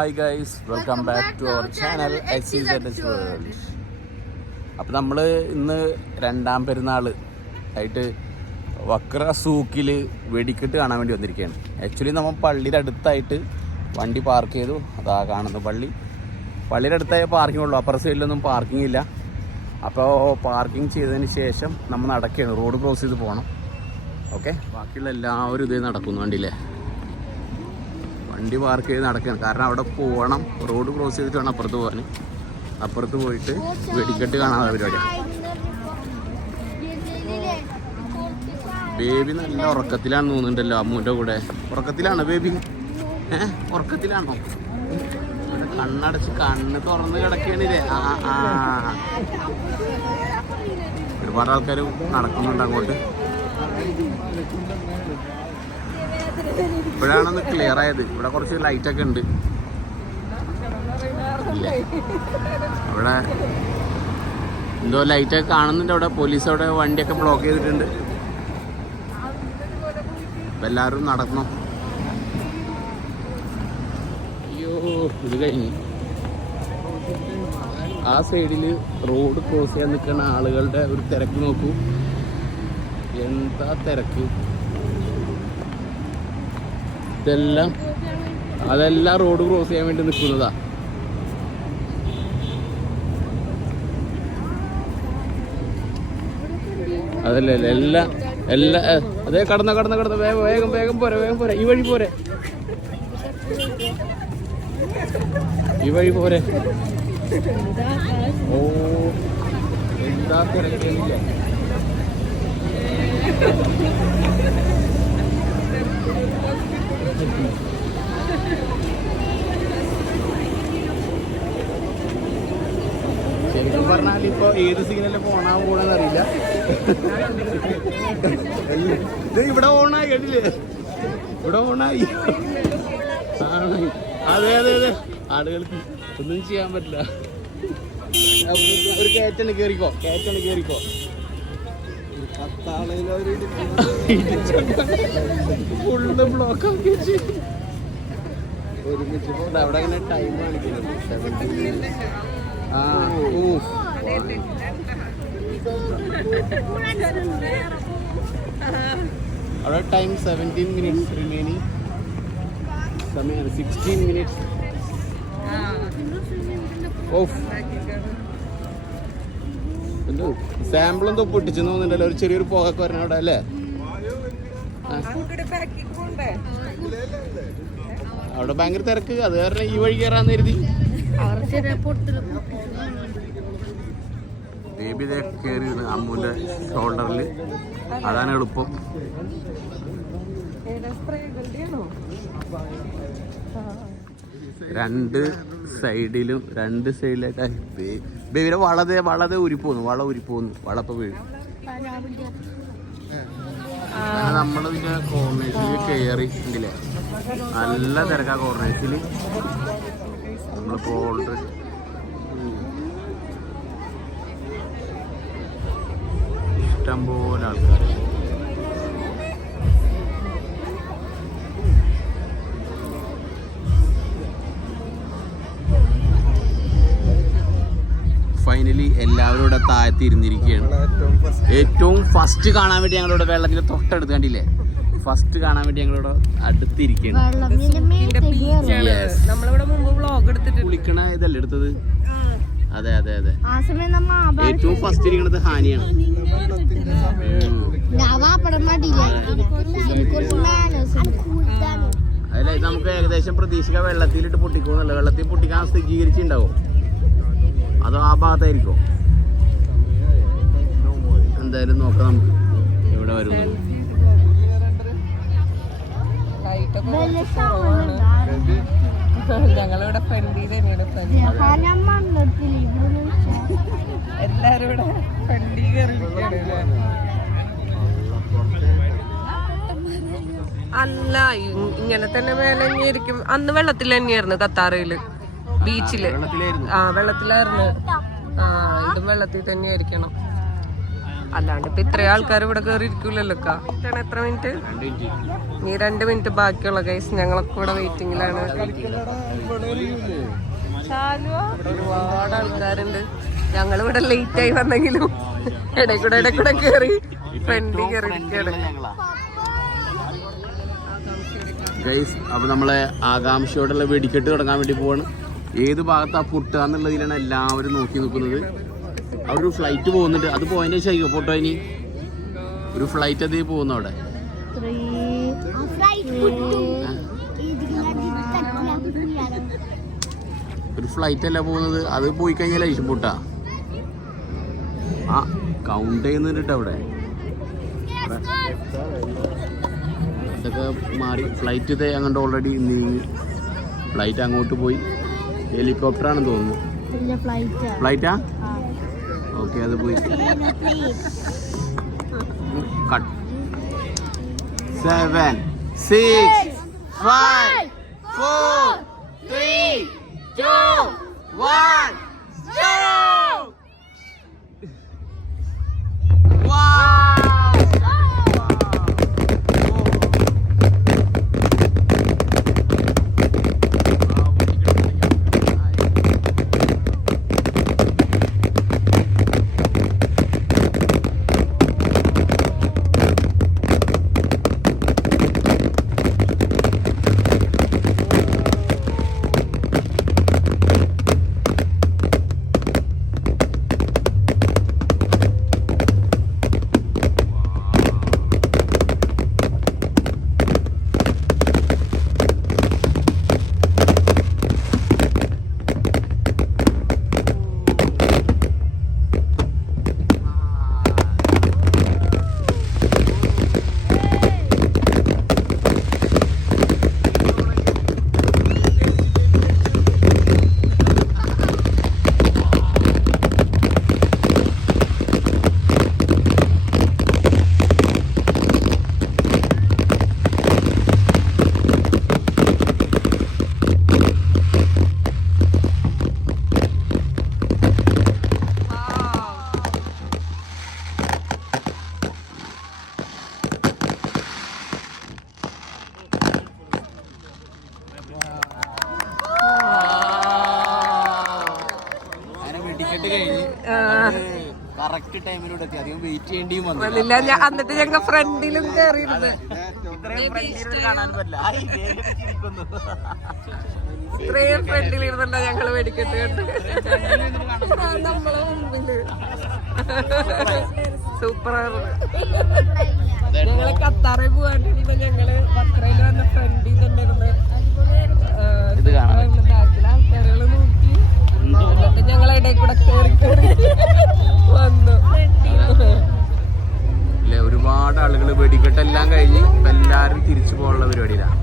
Hi guys welcome back to our channel appam world നമ്മൾ ഇന്ന് രണ്ടാം പെരുന്നാൾ ആയിട്ട് വക്ര സൂക്കിൽ വെടിക്കെട്ട് കാണാൻ വേണ്ടി വന്നിരിക്കുകയാണ്. ആക്ച്വലി നമ്മൾ പള്ളിയുടെ അടുത്തായിട്ട് വണ്ടി പാർക്ക് ചെയ്തു. അതാ കാണുന്നു പള്ളി. പള്ളിയുടെ അടുത്തായ പാർക്കിംഗ് ഉള്ളൂ. അപ്പുറ സൈഡിലൊന്നും പാർക്കിംഗ് ഇല്ല. അപ്പോൾ പാർക്കിംഗ് ചെയ്തതിന് ശേഷം നമ്മൾ നടക്കുകയാണ്. റോഡ് ക്രോസ് ചെയ്ത് പോകണം ഓക്കെ ബാക്കിയുള്ള എല്ലാവരും ഇതേ നടക്കുന്നു വണ്ടിയില്ലേ വണ്ടി പാർക്ക് ചെയ്ത് നടക്കുകയാണ് കാരണം അവിടെ പോകണം റോഡ് ക്രോസ് ചെയ്തിട്ട് വേണം അപ്പുറത്ത് പോകാൻ അപ്പുറത്ത് പോയിട്ട് വെടിക്കെട്ട് കാണാതെ പരിപാടി ബേബി നല്ല ഉറക്കത്തിലാണ് തോന്നുന്നുണ്ടല്ലോ അമ്മൂന്റെ കൂടെ. ഉറക്കത്തിലാണോ ബേബി? ഏഹ് ഉറക്കത്തിലാണോ? കണ്ണടച്ച് കണ്ണ് തുറന്ന് കിടക്കണില്ലേ ഒരുപാട് ആൾക്കാർ നടക്കുന്നുണ്ട് അങ്ങോട്ട്. ഇപ്പോഴാണൊന്ന് ക്ലിയർ ആയത്. ഇവിടെ കുറച്ച് ലൈറ്റ് ഒക്കെ ഉണ്ട്. അവിടെ എന്തോ ലൈറ്റ് ഒക്കെ കാണുന്നുണ്ട് അവിടെ. പോലീസ് അവിടെ വണ്ടിയൊക്കെ ബ്ലോക്ക് ചെയ്തിട്ടുണ്ട്. ഇപ്പൊ എല്ലാവരും നടക്കണം അയ്യോ ഇത് കഴിഞ്ഞു. ആ സൈഡിൽ റോഡ് ക്രോസ് ചെയ്യാൻ നിൽക്കുന്ന ആളുകളുടെ ഒരു തിരക്ക് നോക്കൂ. എന്താ തിരക്ക്? ഇതെല്ലാം അതെല്ലാം റോഡ് ക്രോസ് ചെയ്യാൻ വേണ്ടി നിൽക്കുന്നതാ. അതല്ലേ എല്ലാ എല്ലാ അതേ കടന്ന കടന്ന കടന്ന. വേഗം വേഗം വേഗം പോരെ വേഗം പോരെ. ഈ വഴി പോരെ. ഈ വഴി പോരെ. ഓ എന്താ തിരക്കില്ല ശരിക്കും പറഞ്ഞാൽ ഇപ്പൊ ഏത് സിഗ്നലിൽ പോണാൻ പോണെന്ന് അറിയില്ല. ഇത് ഇവിടെ ഓണായി കേട്ടില്ലേ? ഇവിടെ ഓണായി. അതെ അതെ അതെ. ആളുകൾക്ക് ഒന്നും ചെയ്യാൻ പറ്റില്ല. ഒരു കയറ്റണ് കേറിക്കോ. കയറ്റണ് കേറിക്കോ. ഫുള്ള് ബ്ലോക്ക് ആക്കി ഒരുമിച്ച് ദാ അവിടെ അങ്ങനെ ടൈം കാണിക്കുന്നുണ്ട് ആ. ഊ അവിടെ ടൈം സെവന്റീൻ മിനിറ്റ്സ് റിമൈനിങ് സമയം സിക്സ്റ്റീൻ മിനിറ്റ്സ് ഓഫ് എന്തോ സാമ്പിൾ എന്തോ പൊട്ടിച്ചെന്ന് തോന്നുന്നുണ്ടല്ലോ. ഒരു ചെറിയൊരു പോകൊക്കെ വരണം അവിടെ അല്ലേ. അവിടെ ഭയങ്കര തിരക്ക്. അത് കാരണം ഈ വഴി കയറാന്ന് കരുതി. ബേബി ഷോൾഡറിൽ അതാണ് എളുപ്പം. രണ്ട് സൈഡിലും രണ്ട് സൈഡിലായിട്ട് ബേബിയുടെ വളരെ വളരെ ഉരിപ്പോന്നു വള ഉരിപ്പോന്നു. വളപ്പ വീഴും. നമ്മൾ നമ്മളിതിന്റെ കോർണേഴ്സിൽ കയറി ഉണ്ടല്ലേ നല്ല തിരക്കാ കോർണേഴ്സിൽ നമ്മളിപ്പോ ഓൾറെഡി ഇഷ്ടംപോലെ ആൾക്കാർ ഇവിടെ താഴത്ത് ഇരുന്നിരിക്കുകയാണ് ഏറ്റവും ഫസ്റ്റ് കാണാൻ വേണ്ടി ഞങ്ങളിവിടെ വെള്ളത്തിന്റെ തൊട്ടടുത്ത് കണ്ടില്ലേ? ഫസ്റ്റ് കാണാൻ വേണ്ടി ഞങ്ങളിവിടെ അടുത്തിരിക്കുകയാണ്. കുളിക്കണ ഇതല്ലേ എടുത്തത്? അതെ അതെ അതെ. ഏറ്റവും ഫസ്റ്റ് ഇരിക്കുന്നത് ഹാനിയാണ്. അതല്ല ഇത് നമുക്ക് ഏകദേശം പ്രതീക്ഷിക്കാം വെള്ളത്തിലിട്ട് പൊട്ടിക്കുമെന്നല്ല. വെള്ളത്തിൽ പൊട്ടിക്കാൻ സ്ഥിരീകരിച്ചിട്ടുണ്ടാവും. അതോ ആ ഭാഗത്തായിരിക്കോ. എന്തായാലും നോക്കാം നമുക്ക് എവിടെ വരുന്നു ഞങ്ങളിവിടെ ഫ്രണ്ടിൽ തന്നെയാണ് friend. എല്ലാരും ഇവിടെ ഫ്രണ്ടിൽ അല്ലേ? അല്ല ഇങ്ങനെ തന്നെ മേലെ തന്നെയായിരിക്കും അന്ന് വെള്ളത്തിൽ തന്നെയായിരുന്നു കത്താറയിൽ ബീച്ചിൽ. വെള്ളത്തിലായിരുന്നു. ആ വെള്ളത്തിലായിരുന്നു. ആ ഇതും വെള്ളത്തിൽ തന്നെയായിരിക്കണം. അല്ലാണ്ട് ഇപ്പൊ ഇത്രയും ആൾക്കാർ ഇവിടെ കയറി ഇരിക്കൂലല്ലോ. എത്ര മിനിറ്റ് നീ രണ്ട് മിനിറ്റ് ബാക്കിയുള്ള ഗൈസ് ഞങ്ങളൊക്കെ ഇവിടെ വെയിറ്റിംഗിലാണ് ഒരുപാട് ആൾക്കാരുണ്ട്. ഞങ്ങൾ ഇവിടെ ലേറ്റ് ആയി വന്നെങ്കിലും ഇടയ്ക്കൂടെ ഇടയ്ക്കൂടെ കയറി ഫ്രണ്ടിൽ കയറി അപ്പൊ നമ്മളെ ആകാംക്ഷയോടുള്ള വെടിക്കെട്ട് തുടങ്ങാൻ വേണ്ടി പോവാണ്. ഏത് ഭാഗത്താ പൊട്ടുക എന്നുള്ളതിലാണ് എല്ലാവരും നോക്കി നിൽക്കുന്നത്. അവിടെ ഒരു ഫ്ലൈറ്റ് പോകുന്നുണ്ട്. അത് പോയതിന്റെ ശേഷം ഫോട്ടോ ഇനി. ഒരു ഫ്ലൈറ്റ് അതേ പോകുന്നു അവിടെ. ഒരു ഫ്ലൈറ്റ് അല്ല പോകുന്നത്. അത് പോയി കഴിഞ്ഞാൽ ഐശം പൊട്ടാ. ആ കൗണ്ട് ചെയ്യുന്നുണ്ട് അവിടെ. അതൊക്കെ മാറി. ഫ്ലൈറ്റ് ഇതേ അങ്ങോട്ട് ഓൾറെഡി നീങ്ങി. ഫ്ലൈറ്റ് അങ്ങോട്ട് പോയി. ഹെലികോപ്റ്റർ ആണെന്ന് തോന്നുന്നു. ഫ്ലൈറ്റാ ഓക്കെ അത് പോയി cut seven six five four three two one Correct ടൈമിലൂടെ എത്തി. അധികം വെയിറ്റ് ചെയ്യേണ്ടിയും വന്നു വന്നില്ല. ഞാൻ എന്നിട്ട് ഞങ്ങ ഫ്രണ്ടിലും കയറിയിരുന്നത് ഇത്രയും ഫ്രണ്ടിലിരുന്നുണ്ടോ ഞങ്ങൾ ആ, നമ്മളെ മുമ്പിൽ സൂപ്പറായിരുന്നു ഞങ്ങൾ കത്താറെ പോവാണ്ടിരുന്ന ഞങ്ങൾ വക്രയിൽ വന്ന ഫ്രണ്ടിൽ തന്നെ ഇരുന്ന് ഇത് കാണാൻ എന്നിട്ട് ഞങ്ങളെ ഇടയിൽ കൂടെ കേറി കേറി വന്നു. ഇല്ല ഒരുപാട് ആളുകൾ വെടിക്കെട്ടെല്ലാം കഴിഞ്ഞ് എല്ലാവരും തിരിച്ചു പോകാനുള്ള പരിപാടിയിലാണ്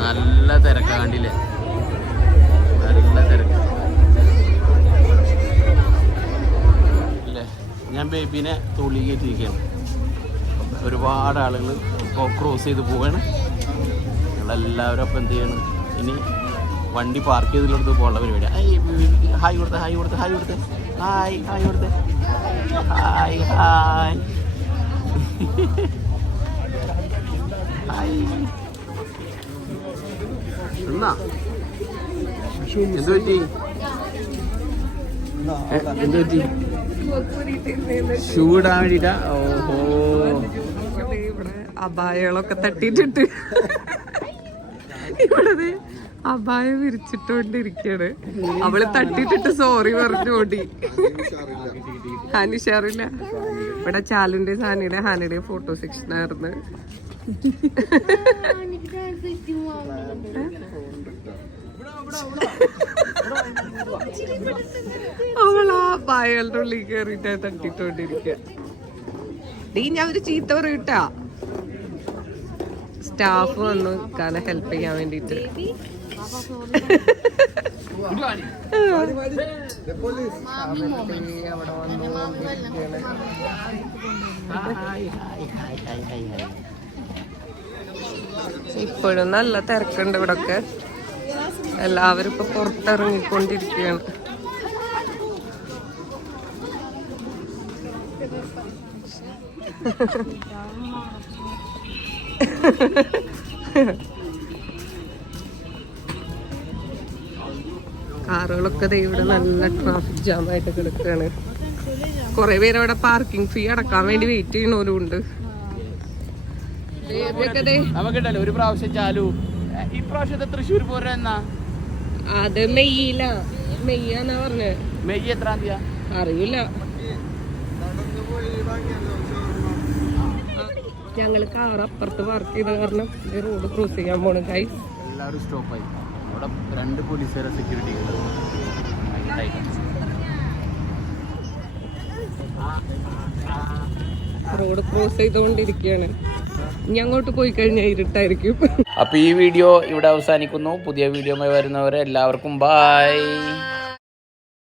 നല്ല തിരക്കാ കണ്ടില്ലേ? നല്ല തിരക്ക്. അല്ലേ ഞാൻ ബേബീനെ തുള്ളിക്കേറ്റിരിക്കുകയാണ് ഒരുപാട് ആളുകൾ ഇപ്പോൾ ക്രോസ് ചെയ്ത് പോവുകയാണ്. ഞങ്ങളെല്ലാവരും അപ്പം എന്ത് ചെയ്യണം? ഇനി വണ്ടി പാർക്ക് ചെയ്തിടത്ത് പോകാനുള്ള പരിപാടി. ഹായ് കൊടുത്ത് ഹായ് കൊടുത്ത് ഹായ് കൊടുത്ത്. ഹായ് ഹായ് കൊടുത്ത്. Hi hi. ഹായ് എന്നാ? എന്ത് പറ്റി? എ, എന്ത് പറ്റി? ഷൂ ഇടാൻ വേണ്ടിട്ടാ ഓഹോ അപായങ്ങളൊക്കെ തട്ടിയിട്ടിട്ട്. ഇവിടെ ദേ അപായം വിരിച്ചിട്ടോണ്ടിരിക്കാണ് അവൾ തട്ടിട്ടിട്ട് സോറി പറഞ്ഞു ഓടി. ഹാനി ഇവിടെ ചാലിന്റെ സാനിയുടെ ഹാനിയുടെ ഫോട്ടോ സെക്ഷൻ ആയിരുന്നു. അവളാ പായകളുടെ ഉള്ളിൽ കയറിയിട്ട് തട്ടിട്ടോണ്ടിരിക്ക. ഡീ ഞാൻ ഒരു ചീത്ത പറയൂട്ടാ? സ്റ്റാഫ് വന്നു കാരണം ഹെൽപ്പ് ചെയ്യാൻ വേണ്ടിട്ട് ഇപ്പോഴും നല്ല തിരക്കുണ്ട് ഇവിടെ ഒക്കെ എല്ലാവരും ഇപ്പൊ പുറത്തിറങ്ങിക്കൊണ്ടിരിക്കുകയാണ്. കാറുകളൊക്കെ ഇവിടെ നല്ല ട്രാഫിക് ജാം ആയിട്ട് കിടക്കുകയാണ് കുറെ പേര് അവിടെ പാർക്കിംഗ് ഫീ അടക്കാൻ വേണ്ടി വെയിറ്റ് ചെയ്യണവരും ഉണ്ട്. ഒരു പ്രാവശ്യം ചാലു. ഈ പ്രാവശ്യത്തെ തൃശ്ശൂർ പൂരം എന്നാ? അത് മെയ്യില. മെയ്യാന്നാ പറഞ്ഞത് മെയ്യ എത്രാം തീയതി അറിയില്ല. ഞങ്ങൾ കാർ അപ്പുറത്ത് പാർക്ക് ചെയ്ത കാരണം റോഡ് ക്രോസ് ചെയ്യാൻ പോണു ഗൈസ് എല്ലാവരും സ്റ്റോപ്പായി അവിടെ രണ്ട് പോലീസുകാരെ സെക്യൂരിറ്റി റോഡ് ക്രോസ് ചെയ്തുകൊണ്ടിരിക്കുകയാണ് ഇനി അങ്ങോട്ട് പോയി കഴിഞ്ഞാൽ ഇരുട്ടായിരിക്കും. അപ്പൊ ഈ വീഡിയോ ഇവിടെ അവസാനിക്കുന്നു. പുതിയ വീഡിയോമായി വരുന്നവരെ എല്ലാവർക്കും ബായ്